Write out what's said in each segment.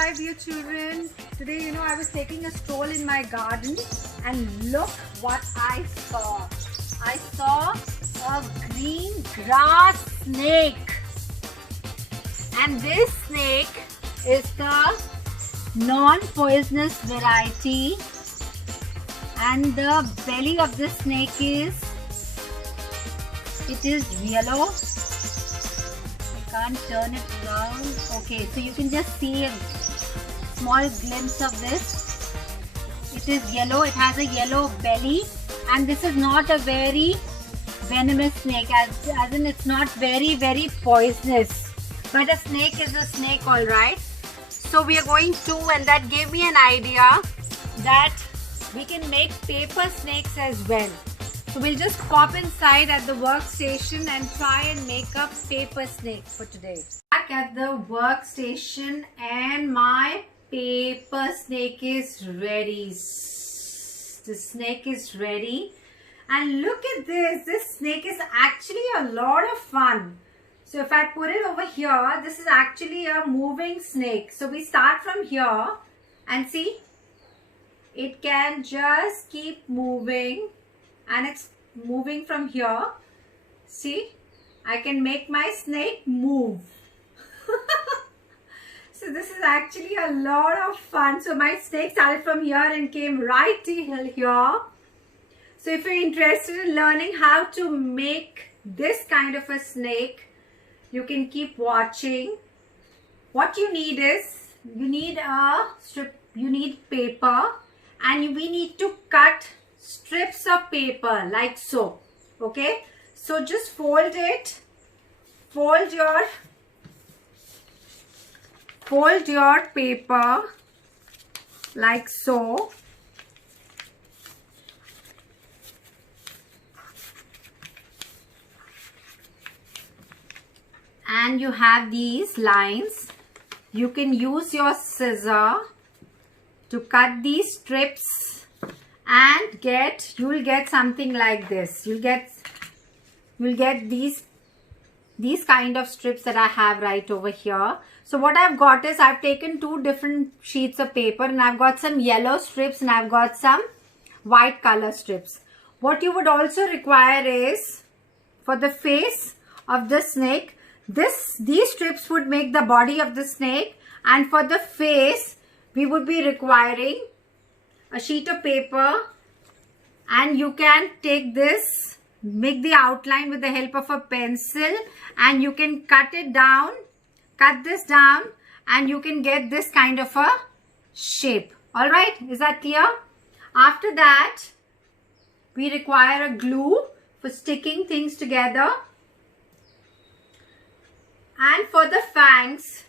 Hi dear children, today I was taking a stroll in my garden and look what I saw. I saw a green grass snake, and this snake is the non-poisonous variety, and the belly of this snake is yellow. I can't turn it around. Okay, so you can just see a small glimpse of this. It is yellow, it has a yellow belly, and this is not a very venomous snake, as in it's not very poisonous, but a snake is a snake, all right. So we are going to, and that gave me an idea that we can make paper snakes as well. So we'll just pop inside at the workstation and try and make a paper snake for today. Back at the workstation, and my paper snake is ready. The snake is ready, and look at this. This snake is actually a lot of fun. So if I put it over here, this is actually a moving snake. So we start from here and see, it can just keep moving, and it's moving from here. See, I can make my snake move. So this is actually a lot of fun. So my snake started from here and came right till here. So if you're interested in learning how to make this kind of a snake, you can keep watching. What you need is, you need a strip, you need paper, and we need to cut strips of paper like so. Okay, so just fold it, fold your paper like so, and you have these lines. You can use your scissor to cut these strips, and you will get something like this. You'll get these kind of strips that I have right over here. So what I've got is, I've taken two different sheets of paper, and I've got some yellow strips and I've got some white color strips. What you would also require is, for the face of the snake, these strips would make the body of the snake, and for the face we would be requiring a sheet of paper, and you can take this, make the outline with the help of a pencil, and you can cut this down, and you can get this kind of a shape. All right, is that clear? After that, we require a glue for sticking things together, and for the fangs,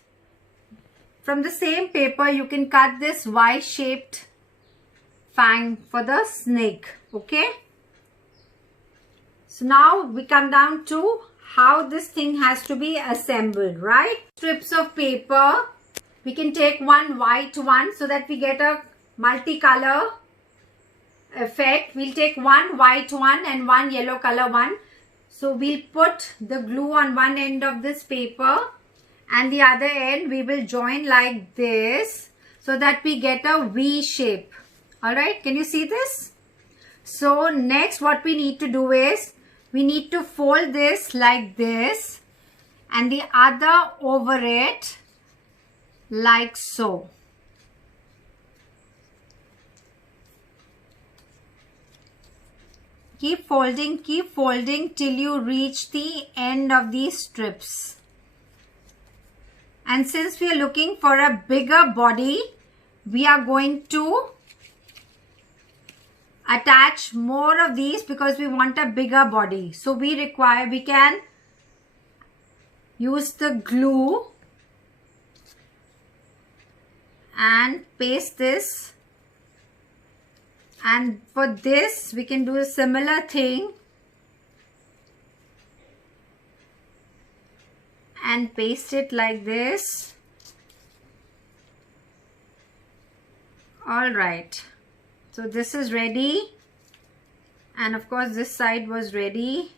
from the same paper you can cut this Y-shaped fang for the snake. Okay, so now we come down to how this thing has to be assembled, right? Strips of paper, we can take one white one so that we get a multicolor effect. We'll take one white one and one yellow color one. So we'll put the glue on one end of this paper, and the other end we will join like this so that we get a V shape. All right, can you see this? So next what we need to do is, we need to fold this like this, and the other over it like so. Keep folding till you reach the end of these strips. And since we are looking for a bigger body, we are going to attach more of these because we want a bigger body. So we can use the glue and paste this, and for this we can do a similar thing and paste it like this. All right, so this is ready, and of course this side was ready.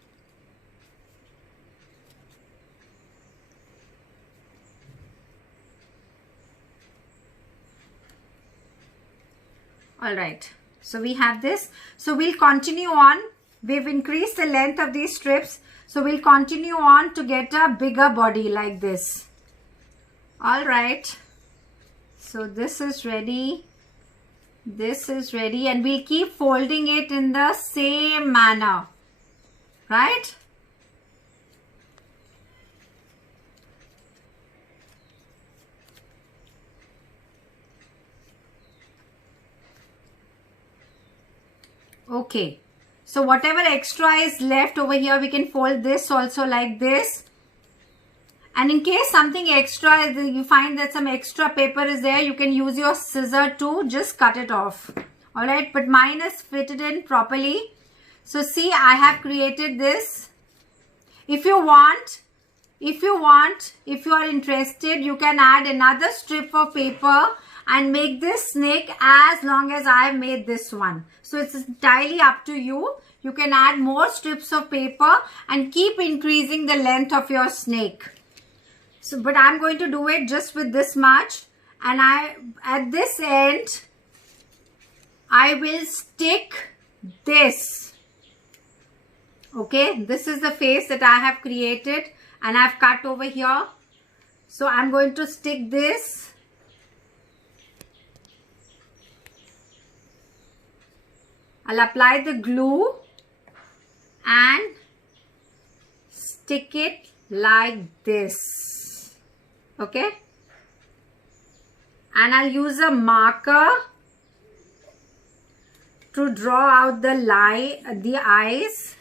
All right, so we have this. So we'll continue on. We've increased the length of these strips, so we'll continue on to get a bigger body like this. All right, so this is ready, this is ready, and we'll keep folding it in the same manner, right? Okay, so whatever extra is left over here, we can fold this also like this. And in case something extra, you find that some extra paper is there, you can use your scissor to just cut it off. All right, but mine is fitted in properly. So see, I have created this. If you are interested, you can add another strip of paper and make this snake as long as I have made this one. So it's entirely up to you. You can add more strips of paper and keep increasing the length of your snake. So, but I'm going to do it just with this much, and at this end, I will stick this. Okay, this is the face that I have created and I've cut over here. So I'm going to stick this. I'll apply the glue and stick it like this. Okay, and I'll use a marker to draw out the eyes.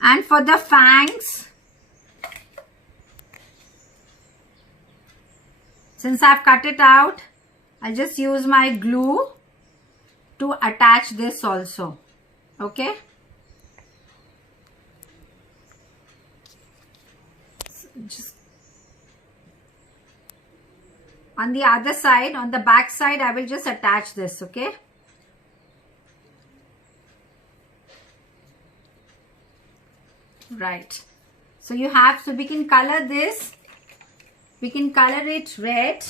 And for the fangs, since I've cut it out, I'll just use my glue to attach this also. Okay. So just on the other side, on the back side, I will just attach this. Okay. Right. So you have, so we can color this. We can color it red.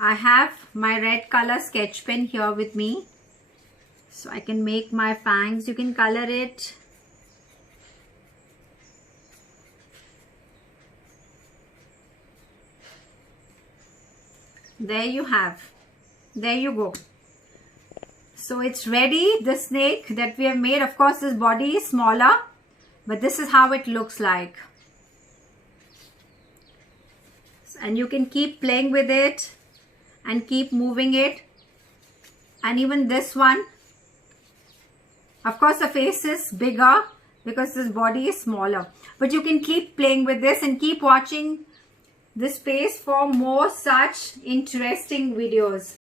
I have my red color sketch pen here with me. So I can make my fangs. You can color it. There you have. There you go. So it's ready, the snake that we have made. Of course, this body is smaller, but this is how it looks like. And you can keep playing with it and keep moving it. And even this one, of course, the face is bigger because this body is smaller. But you can keep playing with this and keep watching this space for more such interesting videos.